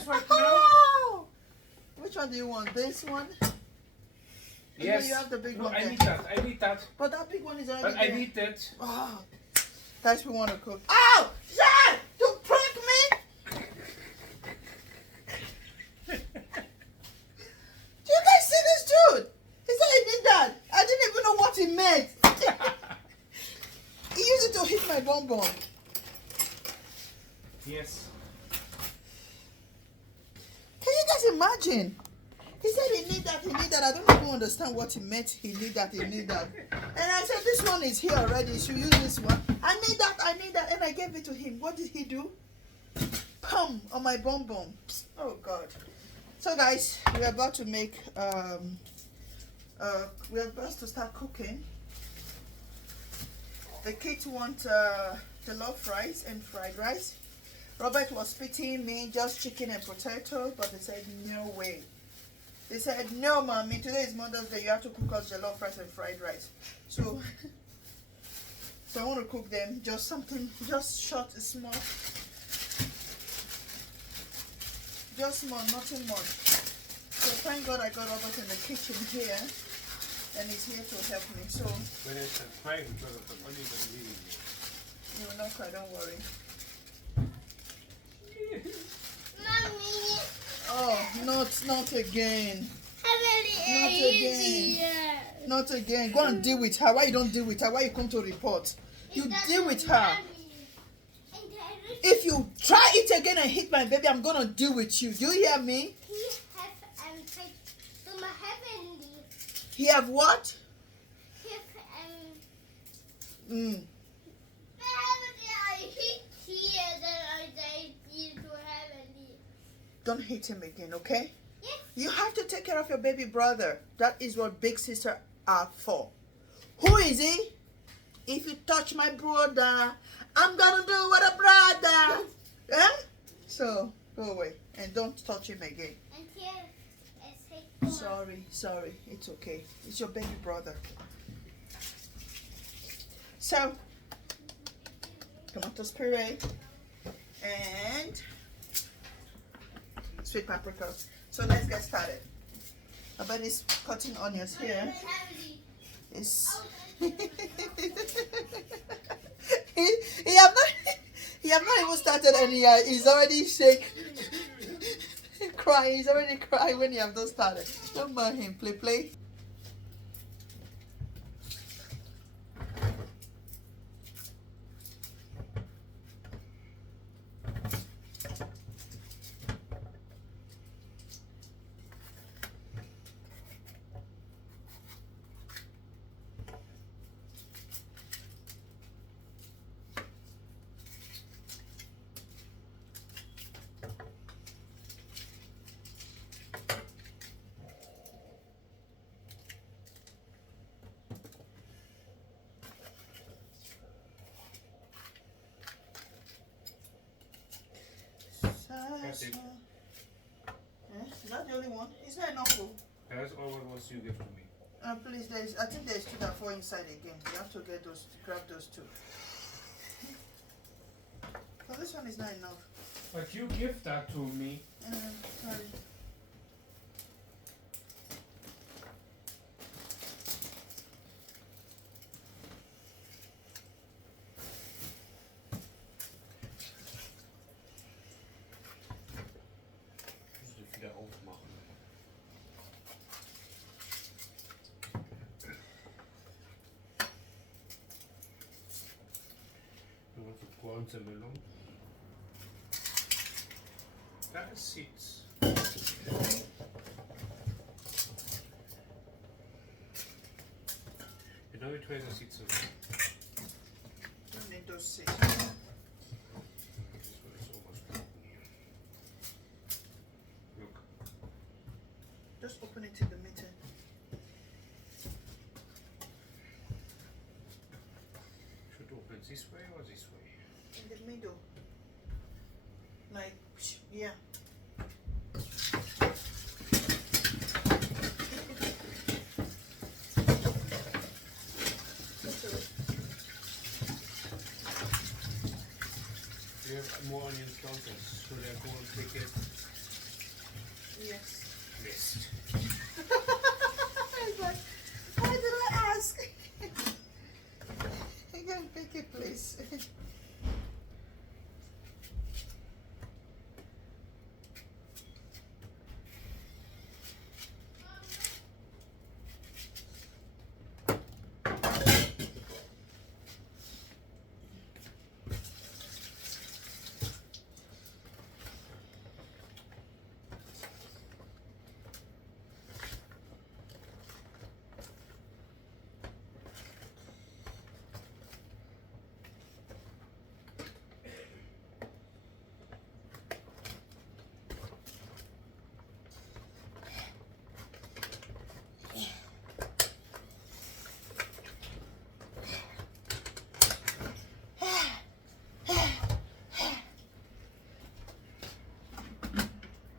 rice right now. Oh! Which one do you want? This one? Yes. You have the big one I there. need that. I need that. But that big one is already But there. I need that. Oh. Guys, we want to cook. Oh! Dad! Don't prank me! Do you guys see this dude? He said he did that. I didn't even know what he meant. He used it to hit my bonbon. Yes. Can you guys imagine? He said he need that, he need that. I don't even understand what he meant. He need that, he need that. And I said, this one is here already. You should use this one. I need that, I need that. And I gave it to him. What did he do? Pum on my bonbon. Oh, God. So, guys, we're about to make, we're about to start cooking. The kids want jollof rice and fried rice. Robert was pitying me, just chicken and potato, but they said, no way. They said, no, mommy, today is Mother's Day, you have to cook us jollof rice and fried rice. So, I want to cook them, just something, just short, small. Just small, nothing much. So, thank God I got Robert in the kitchen here, and he's here to help me. So, When I start crying because of the money that I'm leaving you. you will not cry, don't worry. Mommy. Oh, not again. Not again. Not again. Go and deal with her. Why you don't deal with her? Why you come to report? You deal with her. If you try it again and hit my baby, I'm gonna deal with you. Do you hear me? He have what? Mm. Don't hit him again, okay? Yes. You have to take care of your baby brother. That is what big sister are for. Who is he? If you touch my brother, I'm gonna do with a brother. Eh? So go away and don't touch him again. Sorry, it's okay. It's your baby brother. So tomato puree and sweet paprika. So let's get started. Abani's cutting onions here. It's he have not even started and he's already shake crying. He's already crying when he have not started. Don't mind him. Play. That's it. Is that the only one? Is that enough? That's all what was you give to me. Please, I think there's two that fall inside again. You have to grab those two. But this one is not enough. But you give that to me. Sorry. Wieder aufmachen. You want to corn the melon? That is seeds. You know which way the seeds are. Don't need those seeds. This one is almost broken here. Look. Just open it in the middle. Should open this way or this way? In the middle. Like, yeah. You have more onions downstairs. Should I go and pick it?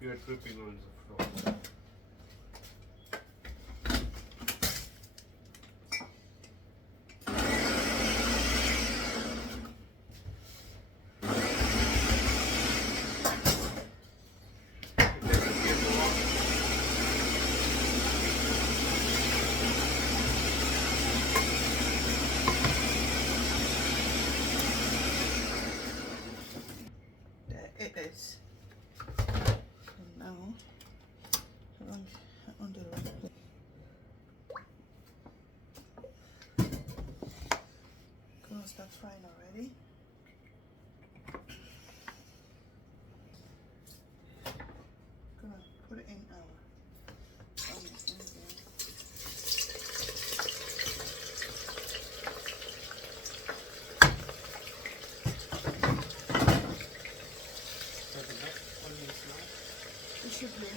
You're dripping on the floor. There it is. And now on the right plate. Gonna start frying already. Gonna put it in our onion in there. It should be.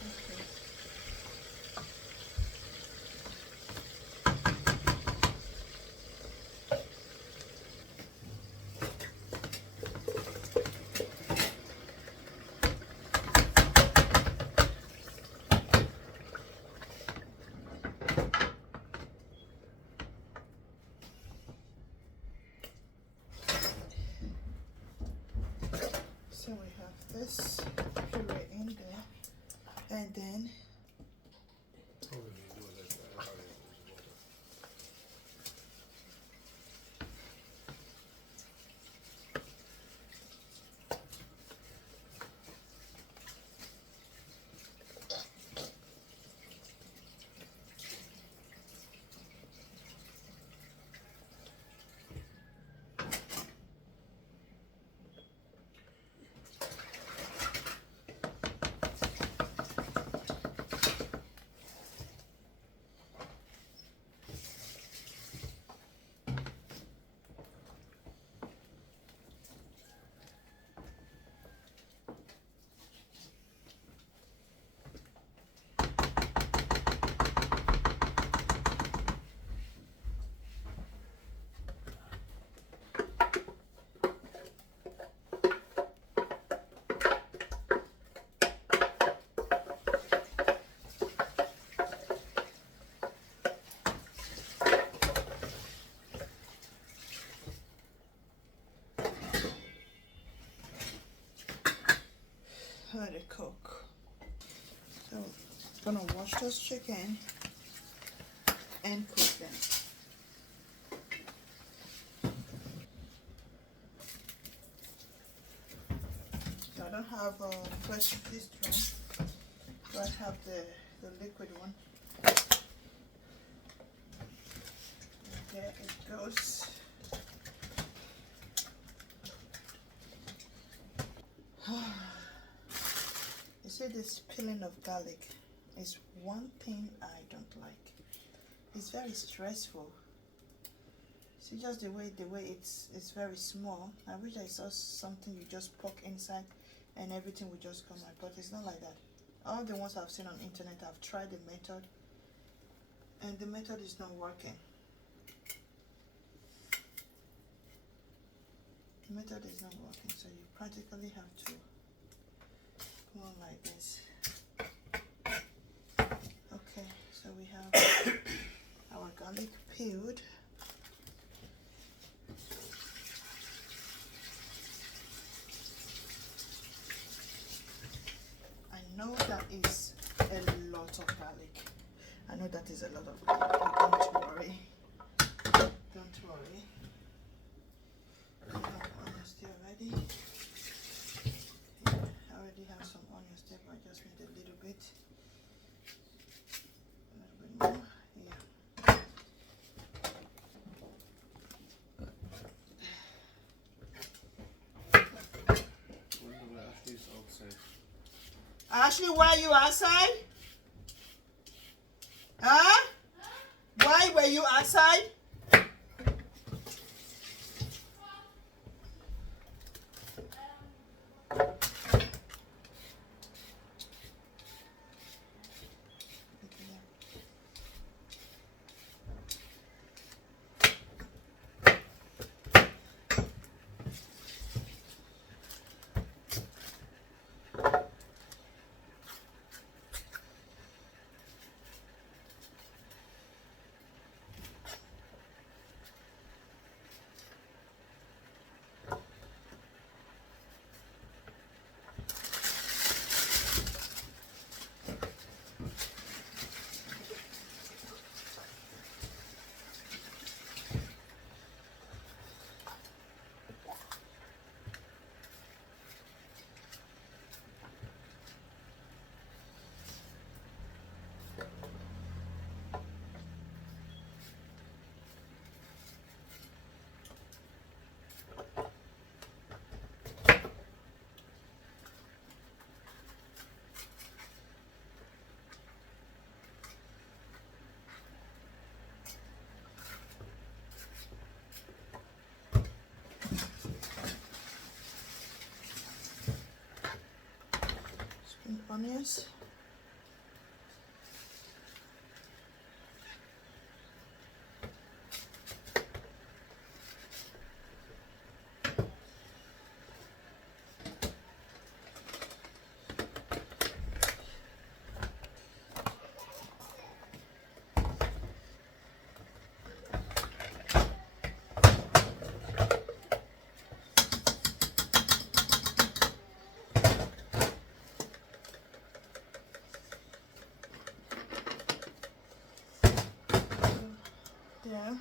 Okay. So we have this puree in there, and then let it cook. So I'm gonna wash this chicken and cook them. So I don't have a fresh fish drum, but I have the liquid one. And there it goes. You see, this peeling of garlic is one thing I don't like. It's very stressful. See, just the way it's very small. I wish I saw something you just poke inside and everything would just come out, but it's not like that. All the ones I've seen on internet, I've tried the method, and the method is not working. The method is not working, so you practically have to go on like this. Okay, so we have our garlic peeled. I know that is a lot of garlic. I know that is a lot of garlic, but don't worry. Don't worry. I have onions there already. Yeah, I already have some onions there, but I just need a little bit. A little bit more. Yeah. Ashley's outside. Ashley, why are you outside? Huh? Why were you outside? onions. There,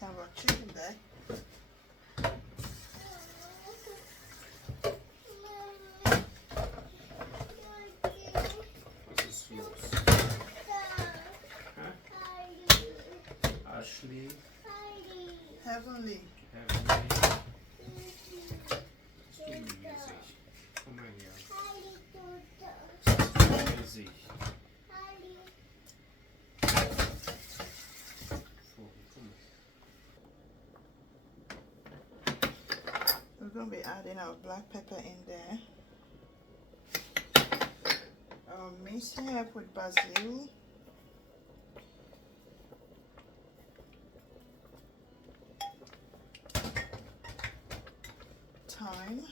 have our chicken there. Was ist los? Hä? Ashley, Heavenly. Heavenly, du Gesicht. Komm mal her. Gesicht. So, komm. We're going to be adding our black pepper in there. Our minced herb with basil. Thyme.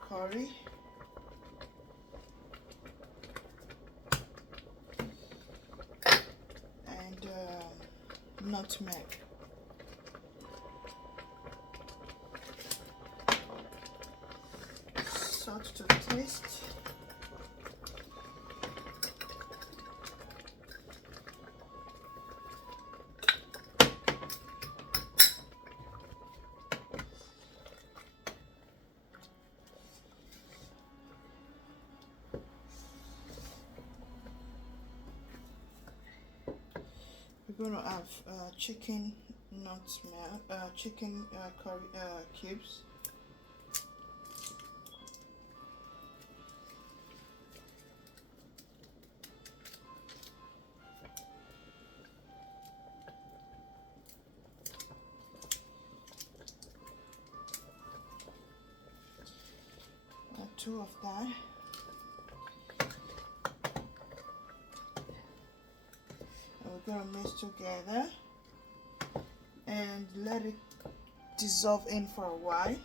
Curry. And nutmeg. Salt to taste. We're going to have chicken nutmeg, chicken curry cubes. Two of that. And we're going to mix together and let it dissolve in for a while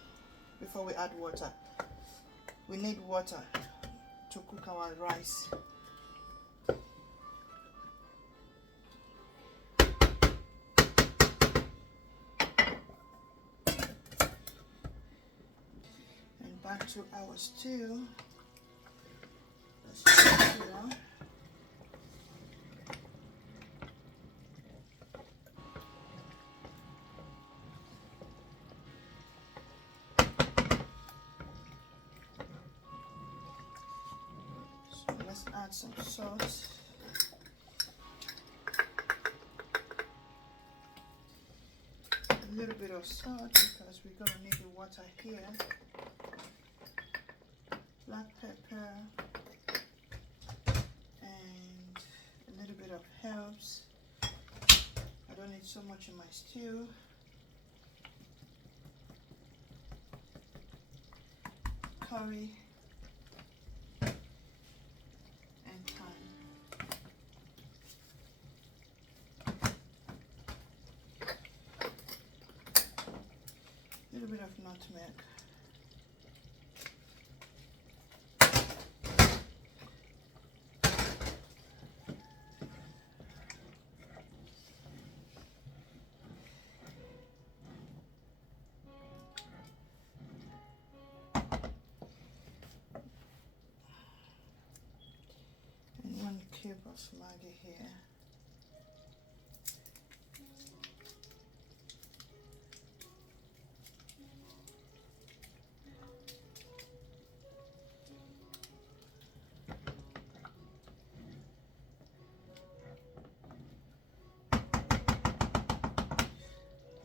before we add water. We need water to cook our rice. And back to our stew. Let's put it on. So let's add some salt. A little bit of salt because we're going to need the water here. Black pepper and a little bit of herbs. I don't need so much in my stew. Curry and thyme. A little bit of nutmeg. And 1 cube of Maggi here.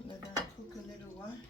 Let that cook a little while.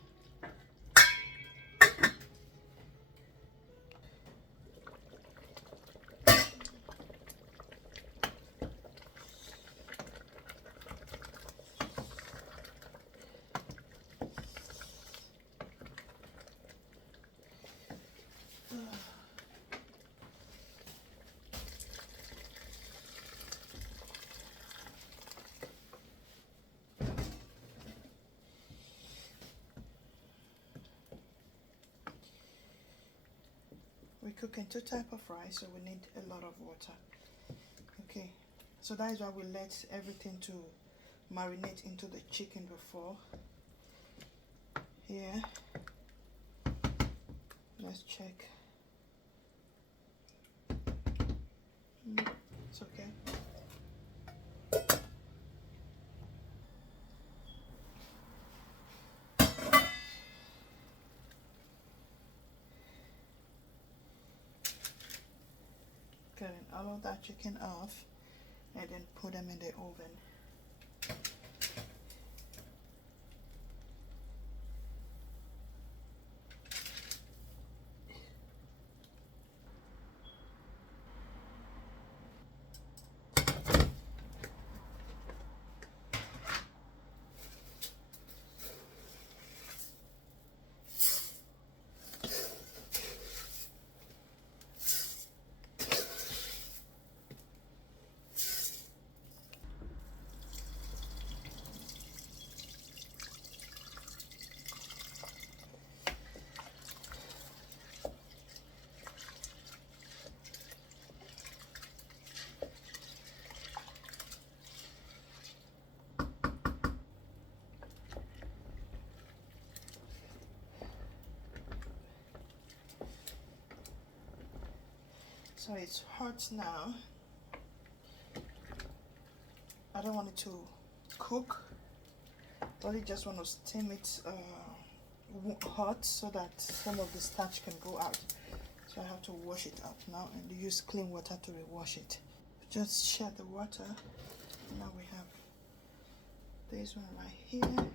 cooking 2 types of rice, so we need a lot of water. Okay, so that is why we let everything to marinate into the chicken before. Here, let's check. It's okay. Cutting all of that chicken off and then put them in the oven. So it's hot now. I don't want it to cook. I only just want to steam it hot so that some of the starch can go out. So I have to wash it out now and use clean water to rewash it. Just share the water. Now we have this one right here.